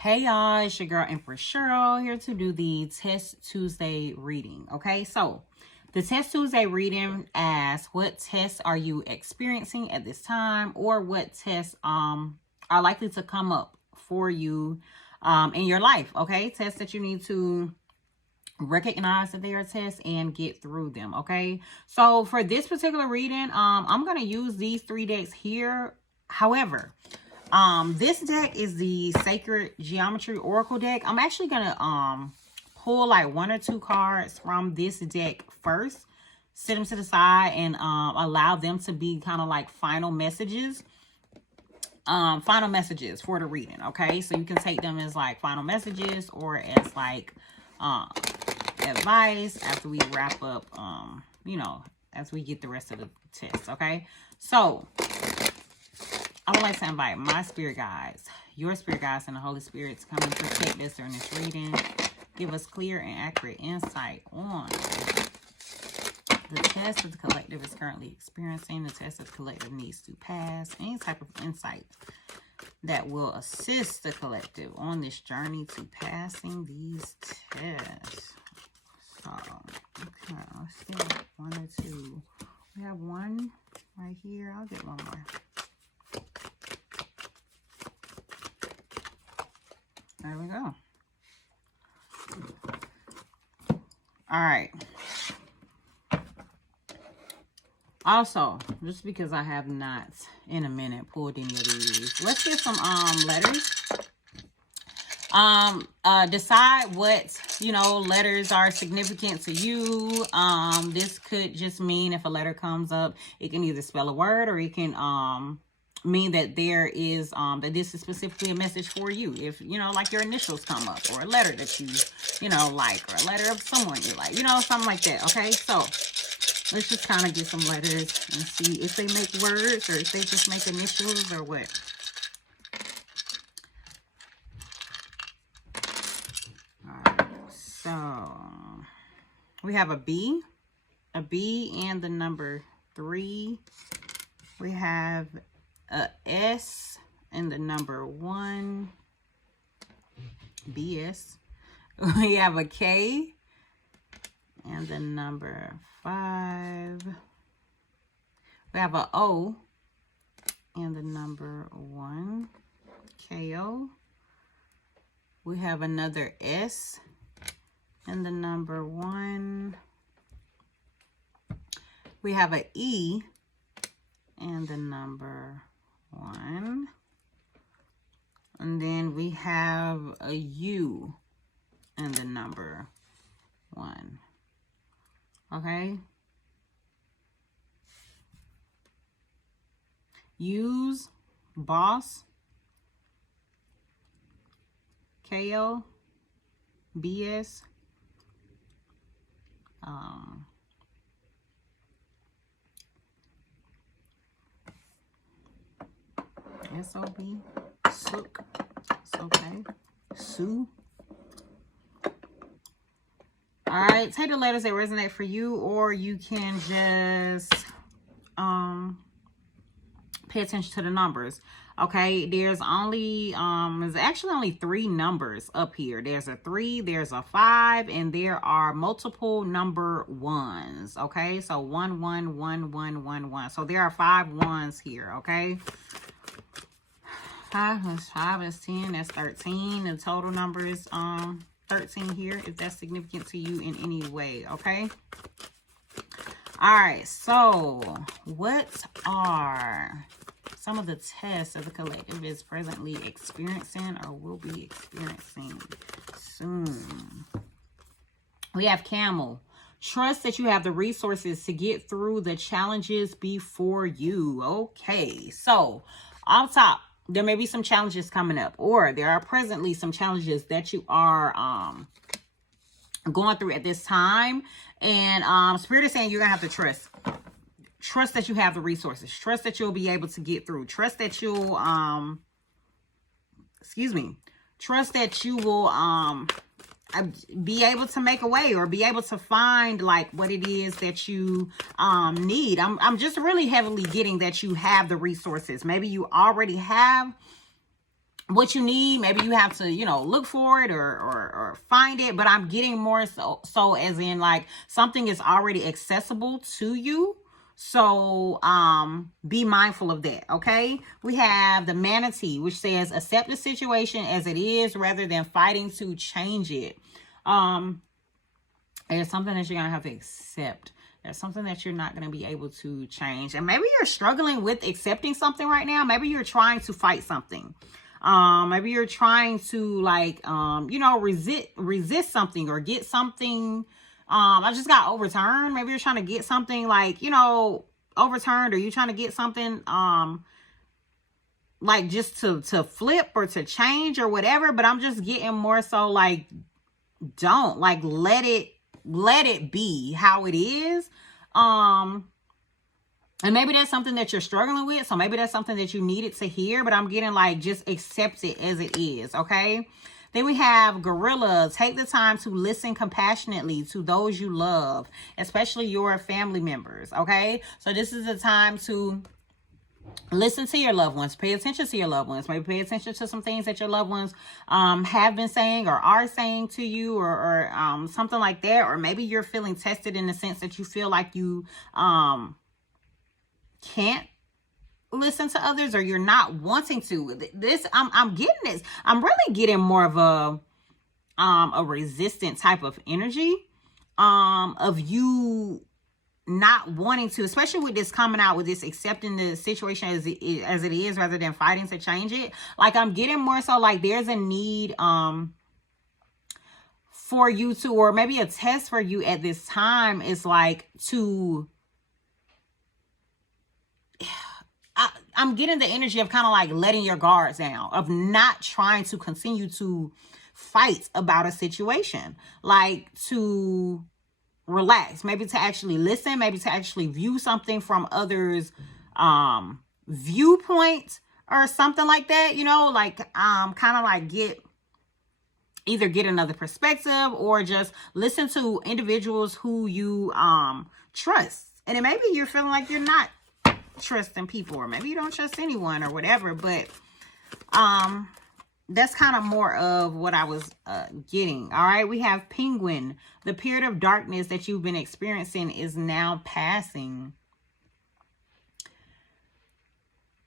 Hey y'all, it's your girl Empress Cheryl here to do the Test Tuesday reading. Okay, so the Test Tuesday reading asks what tests are you experiencing at this time, or what tests are likely to come up for you in your life. Okay, tests that you need to recognize that they are tests and get through them. Okay, so for this particular reading, I'm gonna use these 3 decks here. However, this deck is the Sacred Geometry Oracle deck. I'm actually gonna pull like 1 or 2 cards from this deck first, set them to the side, and allow them to be kind of like final messages for the reading. Okay, so you can take them as like final messages or as like advice after we wrap up, as we get the rest of the test. Okay, so I would like to invite my spirit guides, your spirit guides, and the Holy Spirit to come and protect us during this reading. Give us clear and accurate insight on the test that the collective is currently experiencing, the test that the collective needs to pass, any type of insight that will assist the collective on this journey to passing these tests. So, okay, let's see, 1 or 2. We have 1 right here. I'll get 1 more. There we go. All right. Also, just because I have not in a minute pulled any of these, let's get some letters. Decide what letters are significant to you. This could just mean if a letter comes up, it can either spell a word or it can mean that there is that this is specifically a message for you. If like your initials come up, or a letter that you like, or a letter of someone you like, something like that. Okay, so let's just kind of get some letters and see if they make words or if they just make initials or what. All right, so we have a B and the number 3. We have a S and the number 1, BS. We have a K and the number 5. We have a O and the number 1, KO. We have another S and the number 1. We have an E and the number 1. And then we have a U and the number 1. Okay. Use, boss, KO, BS, SOB, Sook, it's okay, Sue. All right, take the letters that resonate for you, or you can just pay attention to the numbers. Okay, there's only there's actually only 3 numbers up here. There's a 3, there's a 5, and there are multiple number 1s. Okay, so 1 1 1 1 1 1. So there are 5 1s here. Okay, 5 plus 5 is 10. That's 13. The total number is 13 here, if that's significant to you in any way. Okay. All right, so what are some of the tests that the collective is presently experiencing or will be experiencing soon? We have Camel. Trust that you have the resources to get through the challenges before you. Okay, so off top, there may be some challenges coming up, or there are presently some challenges that you are going through at this time. And Spirit is saying you're going to have to trust. Trust that you have the resources. Trust that you'll be able to get through. Trust that you'll, trust that you will be able to make a way, or be able to find like what it is that you need. I'm just really heavily getting that you have the resources. Maybe you already have what you need. Maybe you have to, you know, look for it or find it, but I'm getting more so as in like something is already accessible to you. So be mindful of that. Okay, we have the manatee, which says accept the situation as it is rather than fighting to change it. There's something that you're gonna have to accept. There's something that you're not going to be able to change. And maybe you're struggling with accepting something right now. Maybe you're trying to fight something. Maybe you're trying to like, you know, resist something or get something. I just got overturned. Maybe you're trying to get something like, you know, overturned, or you're trying to get something, like just to flip or to change or whatever. But I'm just getting more so like, don't like, let it be how it is. And maybe that's something that you're struggling with. So maybe that's something that you needed to hear, but I'm getting like, just accept it as it is. Okay. Then we have gorilla. Take the time to listen compassionately to those you love, especially your family members. Okay. So this is a time to listen to your loved ones, pay attention to your loved ones, maybe pay attention to some things that your loved ones have been saying or are saying to you, or something like that. Or maybe you're feeling tested in the sense that you feel like you can't listen to others, or you're not wanting to. This I'm getting this. I'm really getting more of a resistant type of energy of you not wanting to, especially with this coming out with this accepting the situation as it is rather than fighting to change it. Like I'm getting more so like there's a need for you to, or maybe a test for you at this time is like to, I'm getting the energy of kind of like letting your guards down, of not trying to continue to fight about a situation, like to relax, maybe to actually listen, maybe to actually view something from others' viewpoint or something like that, you know, like kind of like either get another perspective or just listen to individuals who you trust. And then maybe you're feeling like you're not trusting people, or maybe you don't trust anyone or whatever, but that's kind of more of what I was getting. All right, we have penguin. The period of darkness that you've been experiencing is now passing.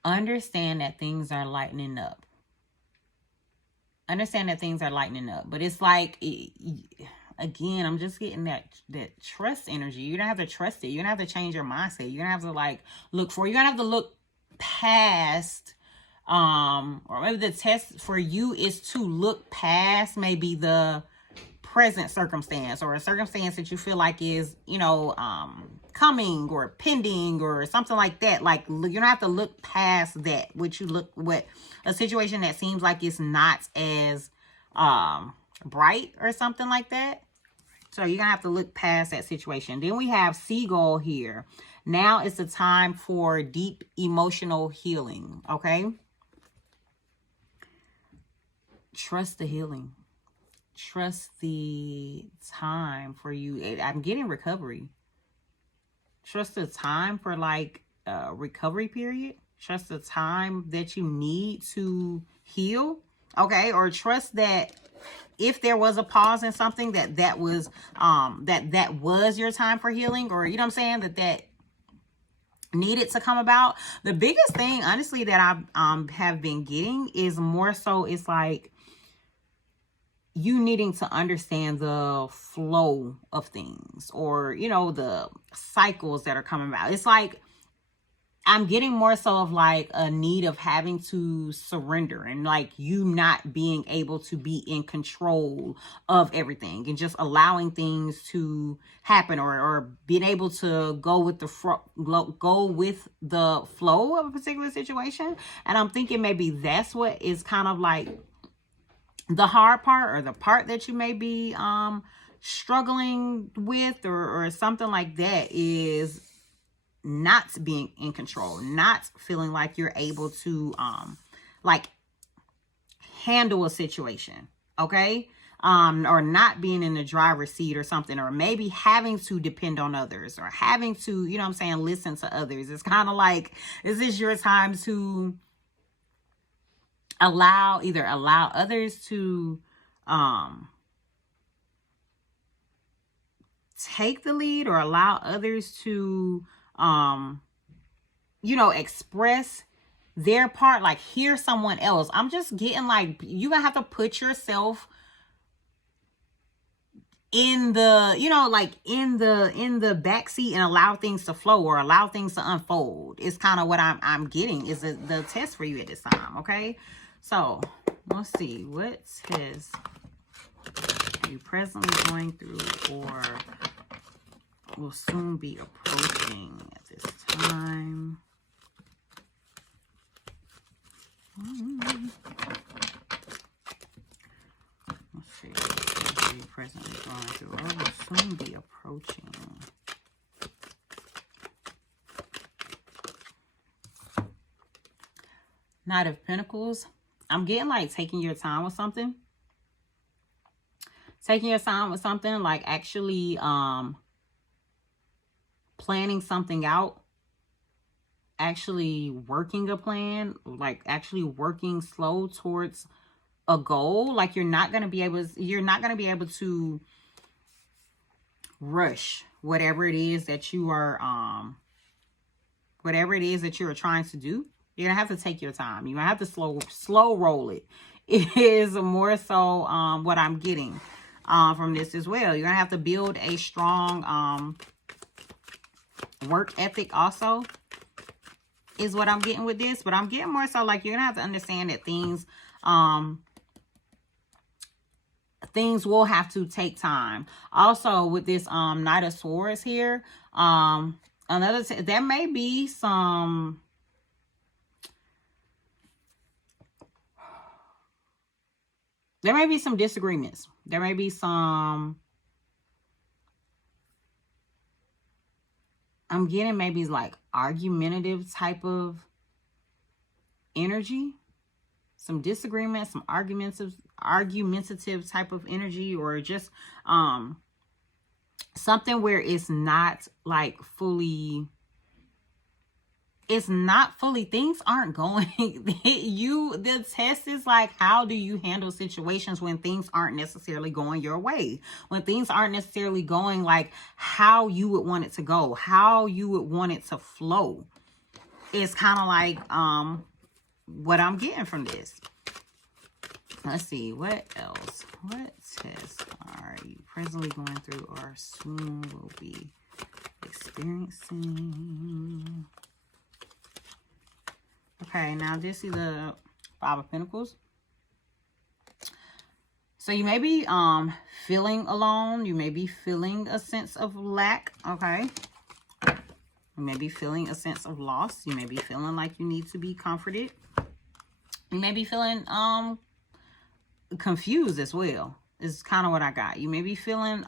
Understand that things are lightening up. Understand that things are lightening up. But it's like, again, I'm just getting that trust energy. You don't have to trust it. You don't have to change your mindset. You don't have to like look for, you're going to have to look past, or maybe the test for you is to look past maybe the present circumstance, or a circumstance that you feel like is, you know, coming or pending or something like that. Like you don't have to look past that, what a situation that seems like it's not as bright or something like that. So you're gonna have to look past that situation. Then we have seagull here. Now it's the time for deep emotional healing. Okay. Trust the healing. Trust the time for you. I'm getting recovery. Trust the time for like a recovery period. Trust the time that you need to heal. Okay. Or trust that if there was a pause in something, that was that was your time for healing, or you know what I'm saying, that needed to come about. The biggest thing, honestly, that I have been getting is more so it's like you needing to understand the flow of things, or you know, the cycles that are coming about. It's like I'm getting more so of like a need of having to surrender, and like you not being able to be in control of everything and just allowing things to happen, or being able to go with the flow of a particular situation. And I'm thinking maybe that's what is kind of like the hard part, or the part that you may be struggling with, or something like that, is not being in control, not feeling like you're able to like handle a situation. Okay. Or not being in the driver's seat or something, or maybe having to depend on others, or having to, you know what I'm saying, listen to others. It's kind of like, is this your time to either allow others to take the lead, or allow others to you know, express their part, like hear someone else. I'm just getting like, you're gonna have to put yourself in the, you know, like in the back seat and allow things to flow, or allow things to unfold. It's kind of what I'm getting is the test for you at this time. Okay, so let's see, what test are you presently going through or will soon be approaching at this time? Let's see, what are you presently going through or will soon be approaching? Knight of Pentacles. I'm getting like taking your time with something. Taking your time with something, like actually planning something out, actually working a plan, like actually working slow towards a goal. Like you're not going to be able to rush whatever it is that you are trying to do. You're gonna have to take your time. You're gonna have to slow roll it. It is more so what I'm getting from this as well. You're gonna have to build a strong work ethic also, is what I'm getting with this. But I'm getting more so like you're gonna have to understand that things will have to take time. Also with this Knight of Swords here, there may be some disagreements. There may be some, I'm getting maybe like argumentative type of energy. Some disagreements, some argumentative type of energy, or just something where it's not like fully, things aren't going the test is like, how do you handle situations when things aren't necessarily going your way, when things aren't necessarily going like how you would want it to go, how you would want it to flow. It's kind of like what I'm getting from this. Let's see, what else? What test are you presently going through or soon will be experiencing? Okay, now this is the Five of Pentacles. So you may be feeling alone. You may be feeling a sense of lack, okay? You may be feeling a sense of loss. You may be feeling like you need to be comforted. You may be feeling confused as well. Is kind of what I got. You may be feeling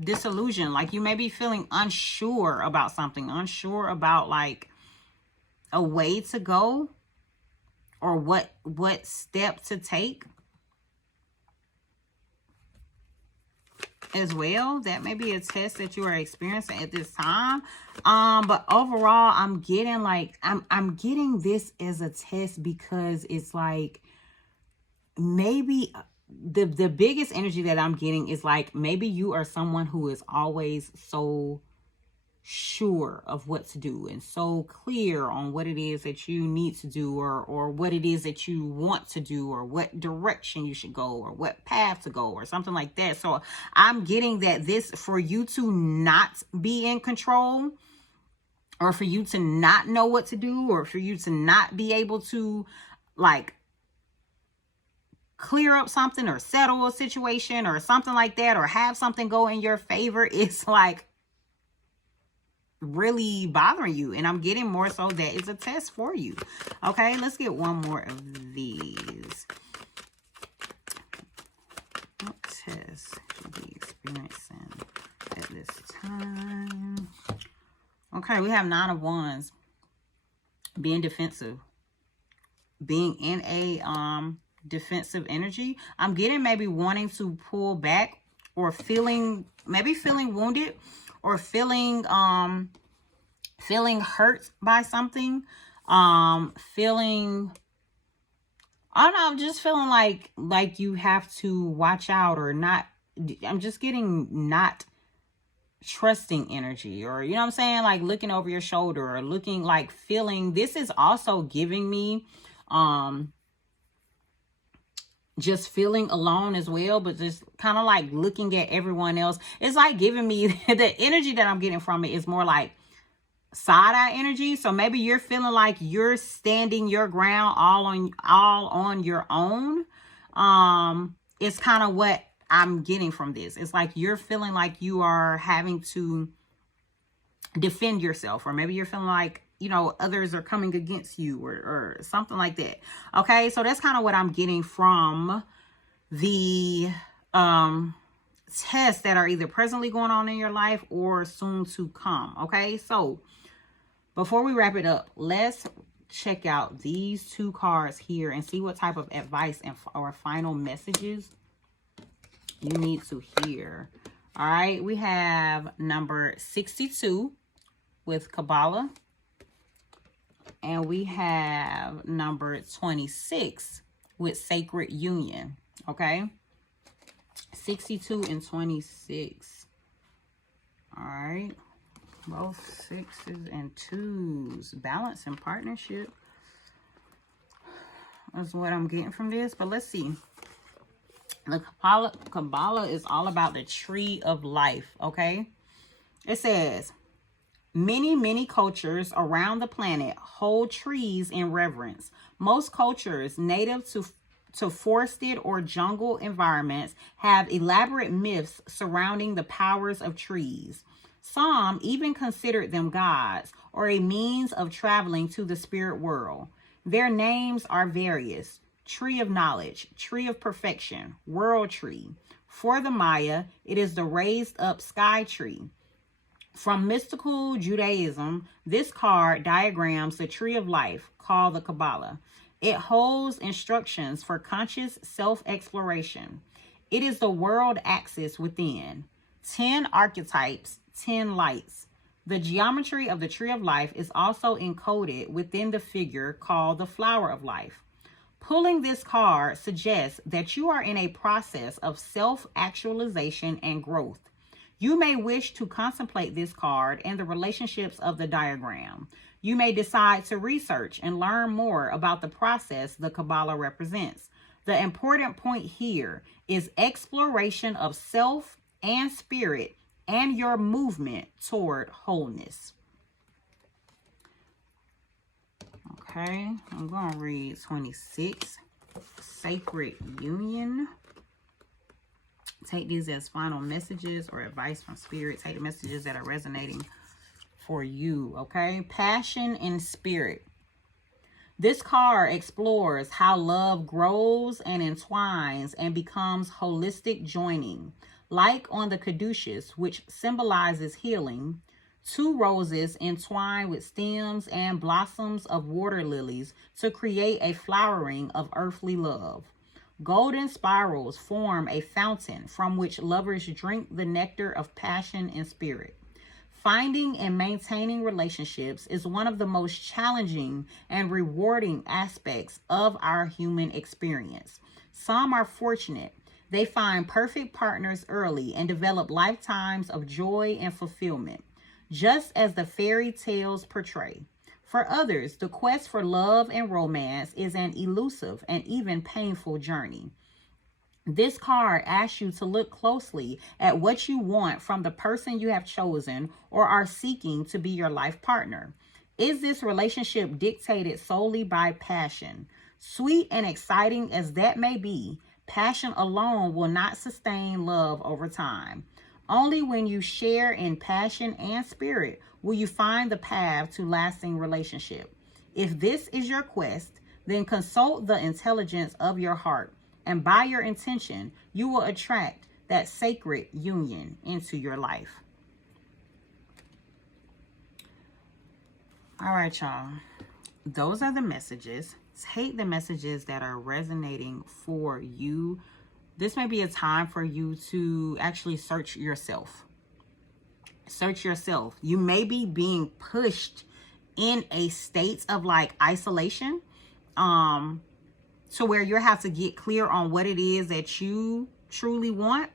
disillusioned. Like you may be feeling unsure about something. Unsure about like a way to go, or what step to take as well. That may be a test that you are experiencing at this time. But overall, I'm getting like, I'm getting this as a test because it's like, maybe the biggest energy that I'm getting is like, maybe you are someone who is always so sure of what to do and so clear on what it is that you need to do, or what it is that you want to do, or what direction you should go, or what path to go, or something like that. So I'm getting that this, for you to not be in control, or for you to not know what to do, or for you to not be able to like clear up something or settle a situation or something like that, or have something go in your favor, it's like really bothering you. And I'm getting more so that it's a test for you. Okay, let's get one more of these. What test should be experiencing at this time? Okay, we have Nine of Wands. Being defensive. Being in a defensive energy. I'm getting maybe wanting to pull back, or feeling wounded, or feeling hurt by something, feeling I don't know, I'm just feeling like you have to watch out or not. I'm just getting not trusting energy, or you know what I'm saying, like looking over your shoulder or looking like feeling. This is also giving me just feeling alone as well, but just kind of like looking at everyone else. It's like giving me the energy that I'm getting from it is more like side-eye energy. So maybe you're feeling like you're standing your ground all on your own. It's kind of what I'm getting from this. It's like you're feeling like you are having to defend yourself, or maybe you're feeling like, you know, others are coming against you, or something like that. Okay, so that's kind of what I'm getting from the tests that are either presently going on in your life or soon to come. Okay, so before we wrap it up, let's check out these two cards here and see what type of advice and or final messages you need to hear. All right, we have number 62 with Kabbalah, and we have number 26 with Sacred Union. Okay, 62 and 26. All right, both 6s and 2s. Balance and partnership. That's what I'm getting from this. But let's see. The Kabbalah is all about the tree of life. Okay, it says, many cultures around the planet hold trees in reverence. Most cultures native to forested or jungle environments have elaborate myths surrounding the powers of trees. Some even considered them gods or a means of traveling to the spirit world. Their names are various: tree of knowledge, tree of perfection, world tree. For the Maya, it is the raised up sky tree. From mystical Judaism, this card diagrams the tree of life called the Kabbalah. It holds instructions for conscious self-exploration. It is the world axis within. 10 archetypes, 10 lights. The geometry of the tree of life is also encoded within the figure called the flower of life. Pulling this card suggests that you are in a process of self-actualization and growth. You may wish to contemplate this card and the relationships of the diagram. You may decide to research and learn more about the process the Kabbalah represents. The important point here is exploration of self and spirit and your movement toward wholeness. Okay, I'm going to read 26, Sacred Union. Take these as final messages or advice from spirit. Take the messages that are resonating for you, okay? Passion and spirit. This card explores how love grows and entwines and becomes holistic joining. Like on the caduceus, which symbolizes healing, 2 roses entwine with stems and blossoms of water lilies to create a flowering of earthly love. Golden spirals form a fountain from which lovers drink the nectar of passion and spirit. Finding and maintaining relationships is one of the most challenging and rewarding aspects of our human experience. Some are fortunate. They find perfect partners early and develop lifetimes of joy and fulfillment, just as the fairy tales portray. For others, the quest for love and romance is an elusive and even painful journey. This card asks you to look closely at what you want from the person you have chosen or are seeking to be your life partner. Is this relationship dictated solely by passion? Sweet and exciting as that may be, passion alone will not sustain love over time. Only when you share in passion and spirit will you find the path to lasting relationship. If this is your quest, then consult the intelligence of your heart, and by your intention, you will attract that sacred union into your life. All right, y'all. Those are the messages. Take the messages that are resonating for you. This may be a time for you to actually search yourself. Search yourself. You may be being pushed in a state of like isolation. to where you have to get clear on what it is that you truly want.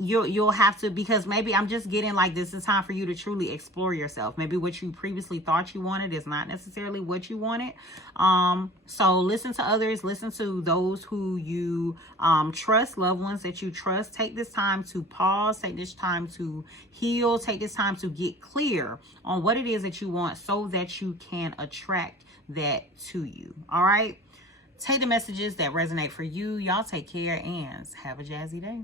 You'll have to, because maybe I'm just getting like this is time for you to truly explore yourself. Maybe what you previously thought you wanted is not necessarily what you wanted. So listen to others, listen to those who you trust, loved ones that you trust. Take this time to pause, take this time to heal, take this time to get clear on what it is that you want so that you can attract that to you. All right, take the messages that resonate for you. Y'all take care and have a jazzy day.